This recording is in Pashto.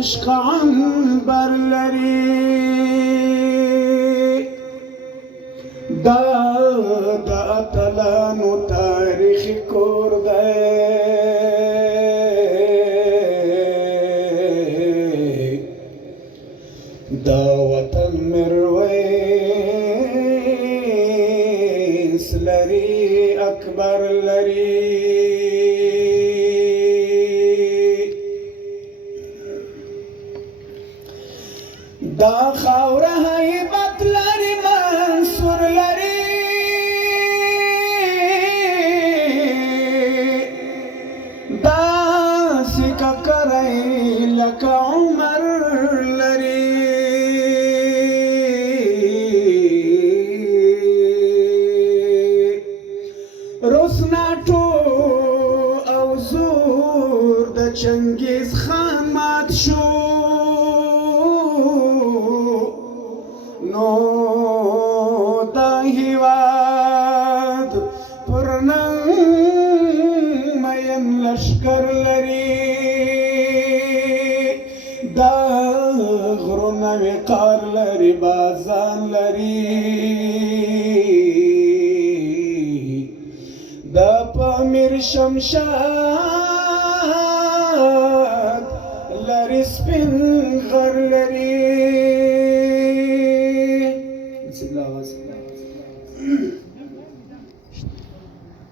عشق عنبر لري دا د اتلانو تاریخي کور دی دا وطن میرویس لري اکبر لري دا خاوره هیبت لري منصور لري دا سکه کرای لکه عمر لري روسناټو او زور د چنګیز خان مات شو نو دا هیواد پر ننګ مین لشکر لري دا غرونه وقار لري بازان لري دا پامیر شمشاد لري سپین غر لري